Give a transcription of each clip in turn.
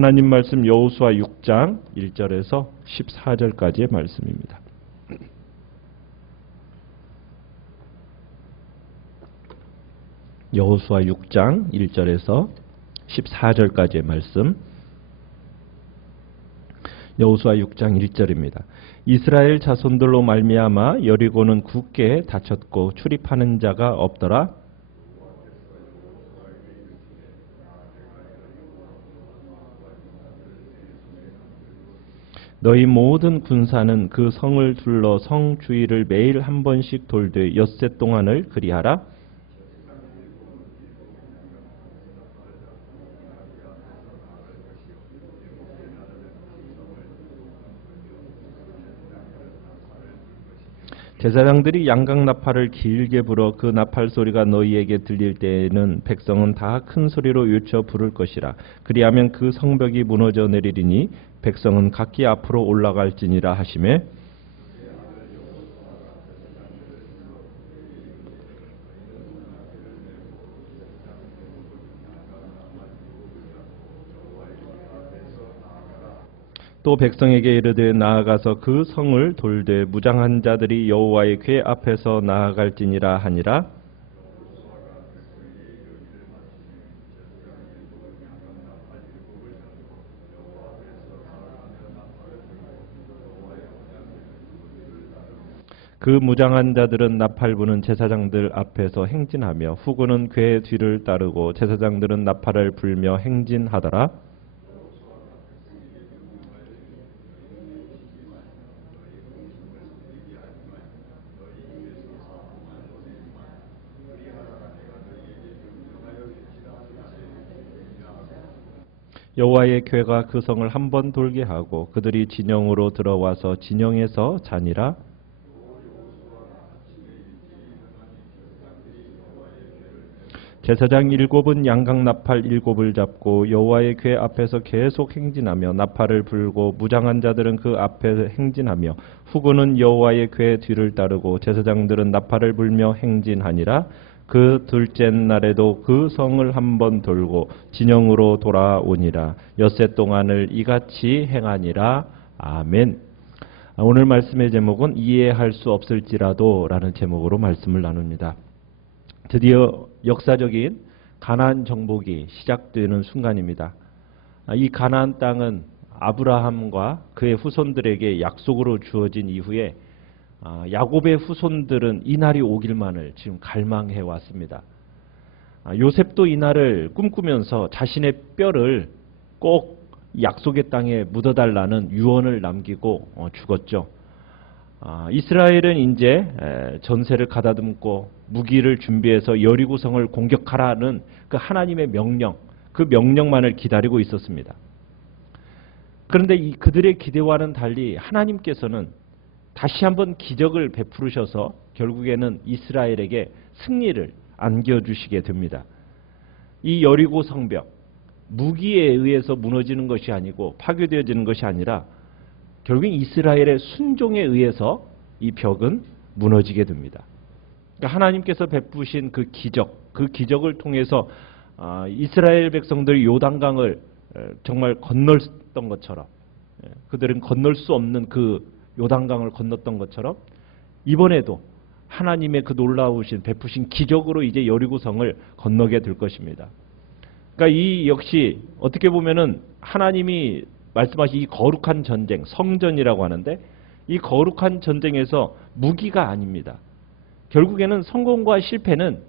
하나님 말씀 여호수아 6장 1절에서 14절까지의 말씀입니다. 여호수아 6장 1절에서 14절까지의 말씀. 여호수아 6장 1절입니다. 이스라엘 자손들로 말미암아 여리고는 굳게 닫혔고 출입하는 자가 없더라. 너희 모든 군사는 그 성을 둘러 성 주위를 매일 한 번씩 돌되 엿새 동안을 그리하라. 제사장들이 양각 나팔을 길게 불어 그 나팔 소리가 너희에게 들릴 때에는 백성은 다 큰 소리로 외쳐 부를 것이라. 그리하면 그 성벽이 무너져 내리리니 백성은 각기 앞으로 올라갈지니라 하시매 또 백성에게 이르되 나아가서 그 성을 돌되 무장한 자들이 여호와의 궤 앞에서 나아갈지니라 하니라. 그 무장한 자들은 나팔 부는 제사장들 앞에서 행진하며 후군은 궤 뒤를 따르고 제사장들은 나팔을 불며 행진하더라. 여호와의 궤가 그 성을 한 번 돌게 하고 그들이 진영으로 들어와서 진영에서 자니라. 제사장 7은 양각 나팔 7을 잡고 여호와의 궤 앞에서 계속 행진하며 나팔을 불고 무장한 자들은 그 앞에 행진하며 후군은 여호와의 궤 뒤를 따르고 제사장들은 나팔을 불며 행진하니라. 그 둘째 날에도 그 성을 한 번 돌고 진영으로 돌아오니라. 엿새 동안을 이같이 행하니라. 아멘. 오늘 말씀의 제목은 이해할 수 없을지라도 라는 제목으로 말씀을 나눕니다. 드디어 역사적인 가나안 정복이 시작되는 순간입니다. 이 가나안 땅은 아브라함과 그의 후손들에게 약속으로 주어진 이후에 야곱의 후손들은 이 날이 오길만을 지금 갈망해 왔습니다. 요셉도 이 날을 꿈꾸면서 자신의 뼈를 꼭 약속의 땅에 묻어달라는 유언을 남기고 죽었죠. 이스라엘은 이제 전세를 가다듬고 무기를 준비해서 여리고성을 공격하라는 그 하나님의 명령, 그 명령만을 기다리고 있었습니다. 그런데 그들의 기대와는 달리 하나님께서는 다시 한번 기적을 베푸르셔서 결국에는 이스라엘에게 승리를 안겨주시게 됩니다. 이 여리고 성벽, 무기에 의해서 무너지는 것이 아니고 파괴되어지는 것이 아니라 결국 이스라엘의 순종에 의해서 이 벽은 무너지게 됩니다. 그러니까 하나님께서 베푸신 그 기적을 통해서 이스라엘 백성들이 요단강을 정말 건넜던 것처럼, 그들은 건널 수 없는 그 요단강을 건넜던 것처럼 이번에도 하나님의 그 놀라우신 베푸신 기적으로 이제 여리고성을 건너게 될 것입니다. 그러니까 이 역시 어떻게 보면은 하나님이 말씀하신 이 거룩한 전쟁, 성전이라고 하는데 이 거룩한 전쟁에서 무기가 아닙니다. 결국에는 성공과 실패는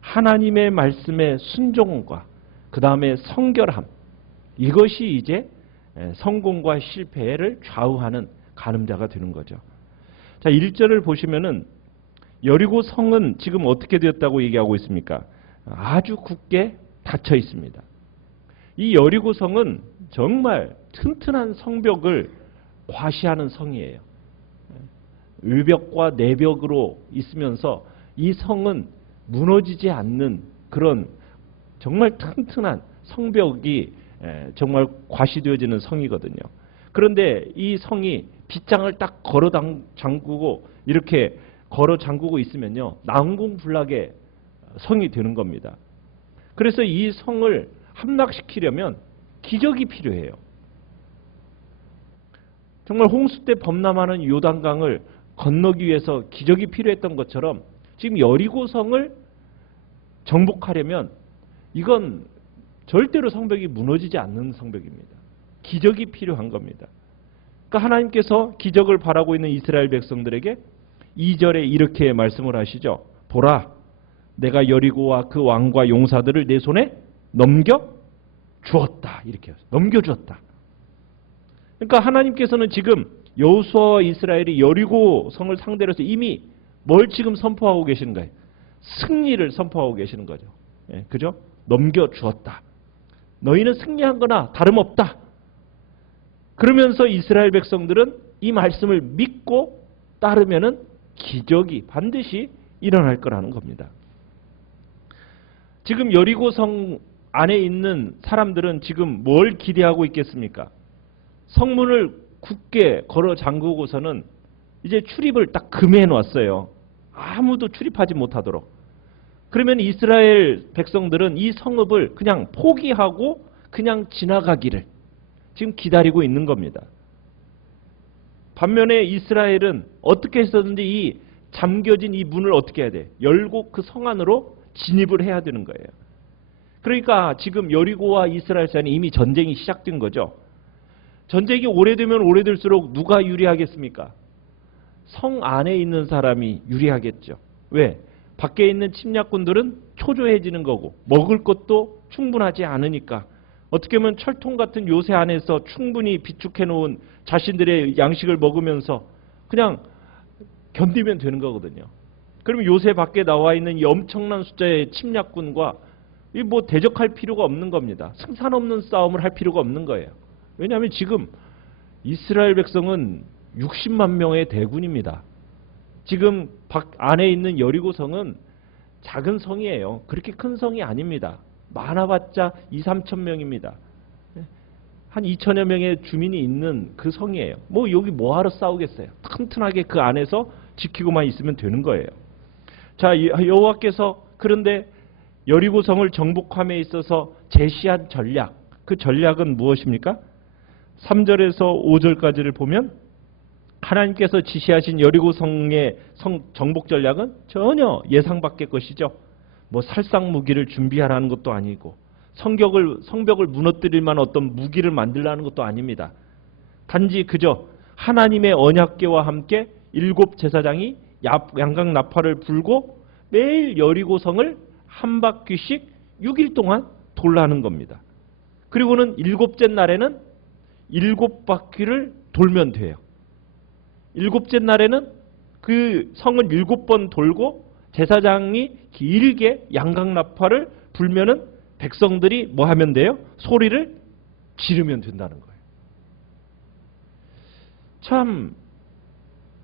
하나님의 말씀의 순종과 그 다음에 성결함, 이것이 이제 성공과 실패를 좌우하는 가늠자가 되는 거죠. 자, 1절을 보시면은 여리고 성은 지금 어떻게 되었다고 얘기하고 있습니까? 아주 굳게 닫혀 있습니다. 이 여리고 성은 정말 튼튼한 성벽을 과시하는 성이에요. 외벽과 내벽으로 있으면서 이 성은 무너지지 않는 그런 정말 튼튼한 성벽이 정말 과시되어지는 성이거든요. 그런데 이 성이 빗장을 딱 걸어 잠그고 이렇게 걸어 잠그고 있으면요, 난공불락의 성이 되는 겁니다. 그래서 이 성을 함락시키려면 기적이 필요해요. 정말 홍수 때 범람하는 요단강을 건너기 위해서 기적이 필요했던 것처럼 지금 여리고성을 정복하려면 이건 절대로 성벽이 무너지지 않는 성벽입니다. 기적이 필요한 겁니다. 그러니까 하나님께서 기적을 바라고 있는 이스라엘 백성들에게 2절에 이렇게 말씀을 하시죠. 보라, 내가 여리고와 그 왕과 용사들을 내 손에 넘겨주었다. 이렇게 넘겨주었다. 그러니까 하나님께서는 지금 여호수아와 이스라엘이 여리고 성을 상대로 해서 이미 뭘 지금 선포하고 계시는 거예요? 승리를 선포하고 계시는 거죠. 예, 그죠? 넘겨주었다. 너희는 승리한 거나 다름없다. 그러면서 이스라엘 백성들은 이 말씀을 믿고 따르면은 기적이 반드시 일어날 거라는 겁니다. 지금 여리고성 안에 있는 사람들은 지금 뭘 기대하고 있겠습니까? 성문을 굳게 걸어 잠그고서는 이제 출입을 딱 금해 놨어요. 아무도 출입하지 못하도록. 그러면 이스라엘 백성들은 이 성읍을 그냥 포기하고 그냥 지나가기를 지금 기다리고 있는 겁니다. 반면에 이스라엘은 어떻게 해서든지 이 잠겨진 이 문을 어떻게 해야 돼? 열고 그 성 안으로 진입을 해야 되는 거예요. 그러니까 지금 여리고와 이스라엘 사이에 이미 전쟁이 시작된 거죠. 전쟁이 오래되면 오래될수록 누가 유리하겠습니까? 성 안에 있는 사람이 유리하겠죠. 왜? 밖에 있는 침략군들은 초조해지는 거고 먹을 것도 충분하지 않으니까 어떻게 보면 철통 같은 요새 안에서 충분히 비축해 놓은 자신들의 양식을 먹으면서 그냥 견디면 되는 거거든요. 그러면 요새 밖에 나와 있는 이 엄청난 숫자의 침략군과 이 뭐 대적할 필요가 없는 겁니다. 승산 없는 싸움을 할 필요가 없는 거예요. 왜냐하면 지금 이스라엘 백성은 60만 명의 대군입니다. 지금 안에 있는 여리고성은 작은 성이에요. 그렇게 큰 성이 아닙니다. 많아봤자 2, 3천 명입니다. 한 2천여 명의 주민이 있는 그 성이에요. 뭐 여기 뭐하러 싸우겠어요. 튼튼하게 그 안에서 지키고만 있으면 되는 거예요. 자, 여호와께서 그런데 여리고성을 정복함에 있어서 제시한 전략, 그 전략은 무엇입니까? 3절에서 5절까지를 보면 하나님께서 지시하신 여리고성의 정복 전략은 전혀 예상 밖의 것이죠. 뭐 살상 무기를 준비하라는 것도 아니고 성벽을 무너뜨릴 만한 어떤 무기를 만들라는 것도 아닙니다. 단지 그저 하나님의 언약궤와 함께 7 제사장이 양각 나팔을 불고 매일 여리고성을 한 바퀴씩 6일 동안 돌라는 겁니다. 그리고는 7째 날에는 7바퀴를 돌면 돼요. 7째 날에는 그 성을 7번 돌고 제사장이 길게 양각나팔을 불면은 백성들이 뭐 하면 돼요? 소리를 지르면 된다는 거예요. 참,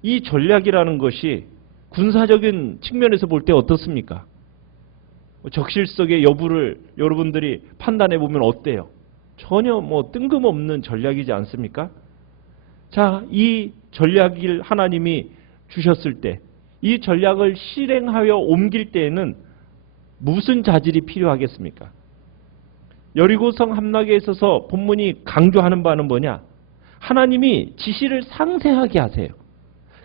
이 전략이라는 것이 군사적인 측면에서 볼 때 어떻습니까? 적실성의 여부를 여러분들이 판단해 보면 어때요? 전혀 뭐 뜬금없는 전략이지 않습니까? 자, 이 전략을 하나님이 주셨을 때 이 전략을 실행하여 옮길 때에는 무슨 자질이 필요하겠습니까? 여리고성 함락에 있어서 본문이 강조하는 바는 뭐냐? 하나님이 지시를 상세하게 하세요.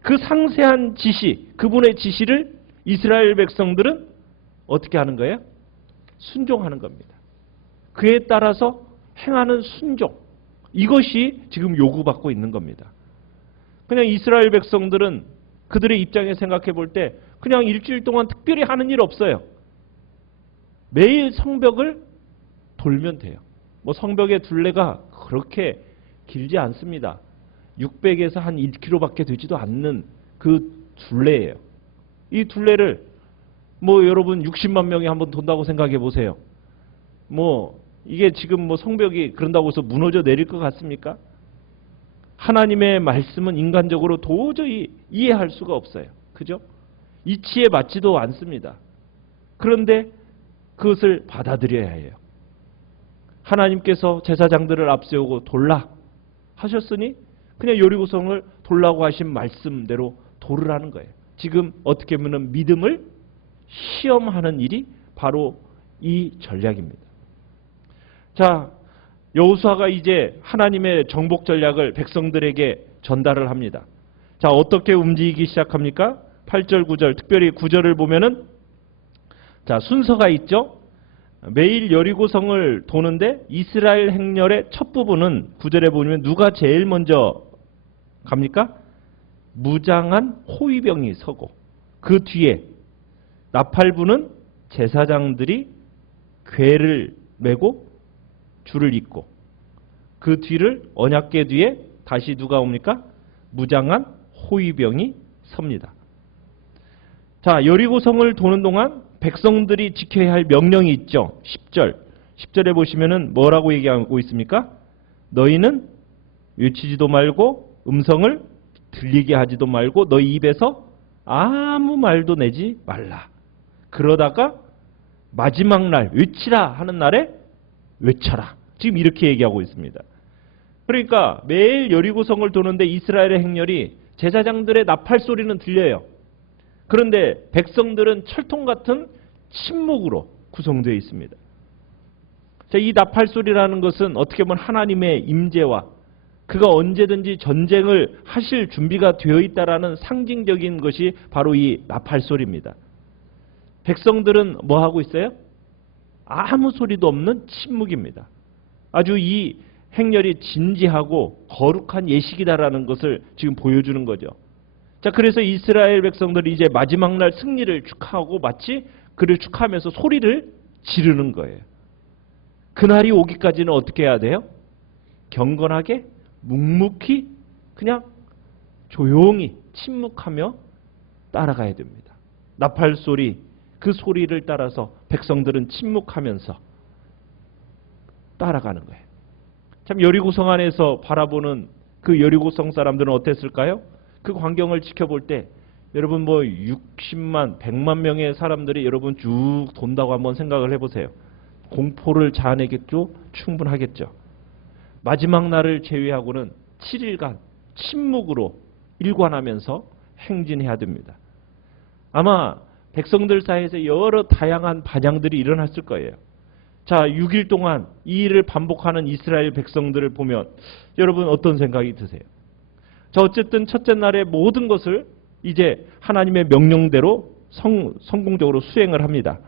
그 상세한 지시, 그분의 지시를 이스라엘 백성들은 어떻게 하는 거예요? 순종하는 겁니다. 그에 따라서 행하는 순종, 이것이 지금 요구받고 있는 겁니다. 그냥 이스라엘 백성들은 그들의 입장에 생각해 볼 때 그냥 일주일 동안 특별히 하는 일 없어요. 매일 성벽을 돌면 돼요. 뭐 성벽의 둘레가 그렇게 길지 않습니다. 600에서 한 1km밖에 되지도 않는 그 둘레예요. 이 둘레를 뭐 여러분 60만 명이 한번 돈다고 생각해 보세요. 뭐 이게 지금 뭐 성벽이 그런다고 해서 무너져 내릴 것 같습니까? 하나님의 말씀은 인간적으로 도저히 이해할 수가 없어요. 그죠? 이치에 맞지도 않습니다. 그런데 그것을 받아들여야 해요. 하나님께서 제사장들을 앞세우고 돌라 하셨으니 그냥 여리고성을 돌라고 하신 말씀대로 돌으라는 거예요. 지금 어떻게 보면 믿음을 시험하는 일이 바로 이 전략입니다. 자, 여호수아가 이제 하나님의 정복 전략을 백성들에게 전달을 합니다. 자, 어떻게 움직이기 시작합니까? 8절, 9절, 특별히 9절을 보면은 자, 순서가 있죠. 매일 여리고성을 도는데 이스라엘 행렬의 첫 부분은 9절에 보면 누가 제일 먼저 갑니까? 무장한 호위병이 서고 그 뒤에 나팔부는 제사장들이 궤를 메고 줄을 잇고 그 뒤를 언약궤 뒤에 다시 누가 옵니까? 무장한 호위병이 섭니다. 자, 여리고성을 도는 동안 백성들이 지켜야 할 명령이 있죠. 10절. 10절에 보시면은 뭐라고 얘기하고 있습니까? 너희는 외치지도 말고 음성을 들리게 하지도 말고 너희 입에서 아무 말도 내지 말라. 그러다가 마지막 날 외치라 하는 날에 외쳐라. 지금 이렇게 얘기하고 있습니다. 그러니까 매일 여리고성을 도는데 이스라엘의 행렬이 제사장들의 나팔 소리는 들려요. 그런데 백성들은 철통 같은 침묵으로 구성되어 있습니다. 자, 이 나팔 소리라는 것은 어떻게 보면 하나님의 임재와 그가 언제든지 전쟁을 하실 준비가 되어 있다라는 상징적인 것이 바로 이 나팔 소리입니다. 백성들은 뭐 하고 있어요? 아무 소리도 없는 침묵입니다. 아주 이 행렬이 진지하고 거룩한 예식이다라는 것을 지금 보여주는 거죠. 자, 그래서 이스라엘 백성들이 이제 마지막 날 승리를 축하하고 마치 그를 축하하면서 소리를 지르는 거예요. 그날이 오기까지는 어떻게 해야 돼요? 경건하게 묵묵히 그냥 조용히 침묵하며 따라가야 됩니다. 나팔 소리, 그 소리를 따라서 백성들은 침묵하면서 따라가는 거예요. 참 여리고성 안에서 바라보는 그 여리고성 사람들은 어땠을까요? 그 광경을 지켜볼 때 여러분 뭐 60만, 100만 명의 사람들이 여러분 쭉 돈다고 한번 생각을 해보세요. 공포를 자아내겠죠? 충분하겠죠. 마지막 날을 제외하고는 7일간 침묵으로 일관하면서 행진해야 됩니다. 아마 백성들 사이에서 여러 다양한 반향들이 일어났을 거예요. 자, 6일 동안 이 일을 반복하는 이스라엘 백성들을 보면 여러분 어떤 생각이 드세요? 자, 어쨌든 첫째 날의 모든 것을 이제 하나님의 명령대로 성공적으로 수행을 합니다.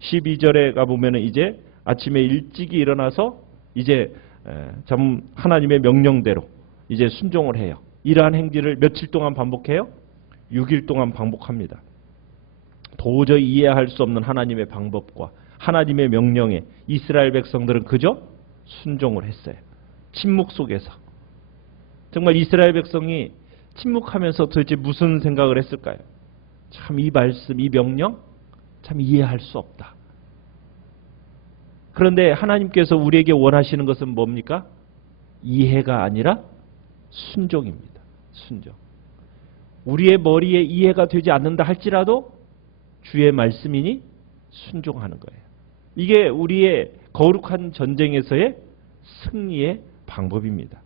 12절에 가보면 이제 아침에 일찍이 일어나서 이제 하나님의 명령대로 이제 순종을 해요. 이러한 행진을 며칠 동안 반복해요? 6일 동안 반복합니다. 도저히 이해할 수 없는 하나님의 방법과 하나님의 명령에 이스라엘 백성들은 그저 순종을 했어요. 침묵 속에서. 정말 이스라엘 백성이 침묵하면서 도대체 무슨 생각을 했을까요? 참 이 말씀, 이 명령 참 이해할 수 없다. 그런데 하나님께서 우리에게 원하시는 것은 뭡니까? 이해가 아니라 순종입니다. 순종. 우리의 머리에 이해가 되지 않는다 할지라도 주의 말씀이니 순종하는 거예요. 이게 우리의 거룩한 전쟁에서의 승리의 방법입니다.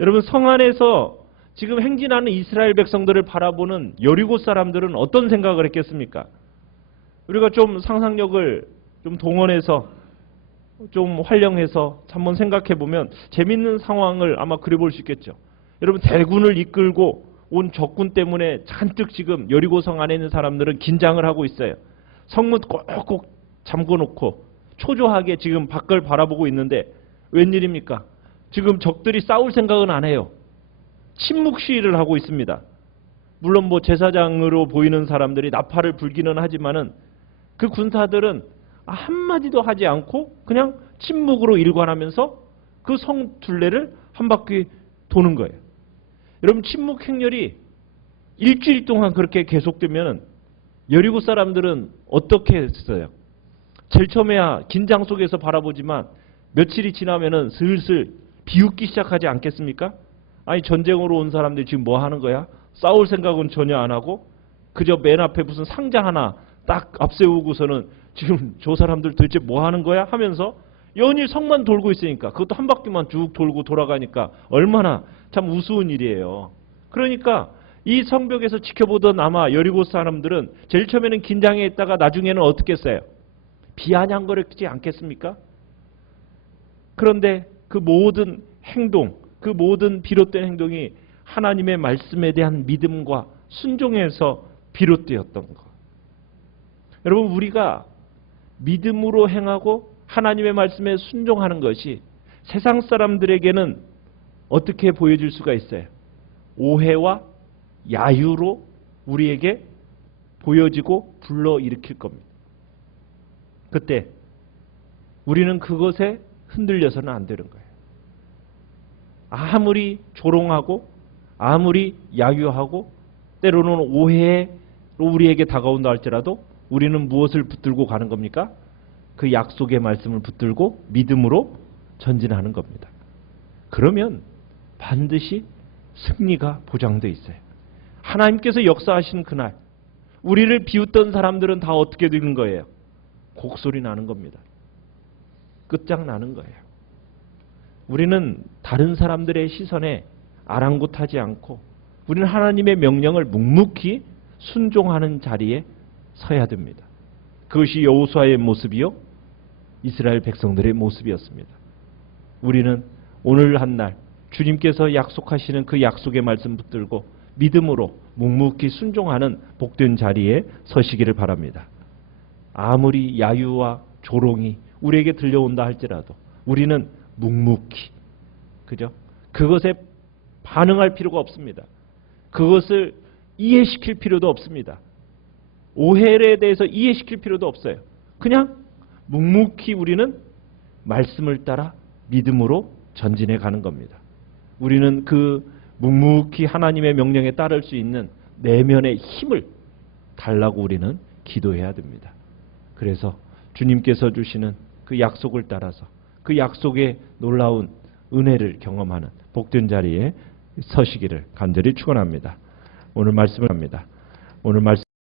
여러분, 성 안에서 지금 행진하는 이스라엘 백성들을 바라보는 여리고 사람들은 어떤 생각을 했겠습니까? 우리가 좀 상상력을 좀 동원해서 좀 활용해서 한번 생각해 보면 재밌는 상황을 아마 그려볼 수 있겠죠. 여러분, 대군을 이끌고 온 적군 때문에 잔뜩 지금 여리고성 안에 있는 사람들은 긴장을 하고 있어요. 성문 꼭꼭 잠궈놓고 초조하게 지금 밖을 바라보고 있는데 웬일입니까? 지금 적들이 싸울 생각은 안 해요. 침묵 시위를 하고 있습니다. 물론 뭐 제사장으로 보이는 사람들이 나팔을 불기는 하지만은 그 군사들은 한마디도 하지 않고 그냥 침묵으로 일관하면서 그 성 둘레를 한 바퀴 도는 거예요. 여러분, 침묵 행렬이 일주일 동안 그렇게 계속되면 여리고 사람들은 어떻게 했어요? 제일 처음에야 긴장 속에서 바라보지만 며칠이 지나면은 슬슬 비웃기 시작하지 않겠습니까? 아니, 전쟁으로 온 사람들이 지금 뭐 하는 거야? 싸울 생각은 전혀 안 하고 그저 맨 앞에 무슨 상자 하나 딱 앞세우고서는 지금 저 사람들 도대체 뭐 하는 거야? 하면서 연일 성만 돌고 있으니까, 그것도 한 바퀴만 쭉 돌고 돌아가니까 얼마나 참 우스운 일이에요. 그러니까 이 성벽에서 지켜보던 아마 여리고 사람들은 제일 처음에는 긴장해 있다가 나중에는 어떻게 했어요? 비아냥거렸지 않겠습니까? 그런데 그 모든 행동, 그 모든 비롯된 행동이 하나님의 말씀에 대한 믿음과 순종에서 비롯되었던 것. 여러분, 우리가 믿음으로 행하고 하나님의 말씀에 순종하는 것이 세상 사람들에게는 어떻게 보여질 수가 있어요? 오해와 야유로 우리에게 보여지고 불러일으킬 겁니다. 그때 우리는 그것에 흔들려서는 안 되는 거예요. 아무리 조롱하고 아무리 야유하고 때로는 오해로 우리에게 다가온다 할지라도 우리는 무엇을 붙들고 가는 겁니까? 그 약속의 말씀을 붙들고 믿음으로 전진하는 겁니다. 그러면 반드시 승리가 보장되어 있어요. 하나님께서 역사하신 그날 우리를 비웃던 사람들은 다 어떻게 되는 거예요? 곡소리 나는 겁니다. 끝장나는 거예요. 우리는 다른 사람들의 시선에 아랑곳하지 않고 우리는 하나님의 명령을 묵묵히 순종하는 자리에 서야 됩니다. 그것이 여호수아의 모습이요 이스라엘 백성들의 모습이었습니다. 우리는 오늘 한날 주님께서 약속하시는 그 약속의 말씀 붙들고 믿음으로 묵묵히 순종하는 복된 자리에 서시기를 바랍니다. 아무리 야유와 조롱이 우리에게 들려온다 할지라도 우리는 묵묵히, 그죠? 그것에 반응할 필요가 없습니다. 그것을 이해시킬 필요도 없습니다. 오해에 대해서 이해시킬 필요도 없어요. 그냥 묵묵히 우리는 말씀을 따라 믿음으로 전진해 가는 겁니다. 우리는 그 묵묵히 하나님의 명령에 따를 수 있는 내면의 힘을 달라고 우리는 기도해야 됩니다. 그래서 주님께서 주시는 그 약속을 따라서 그 약속의 놀라운 은혜를 경험하는 복된 자리에 서시기를 간절히 축원합니다. 오늘 말씀을 합니다. 오늘 말씀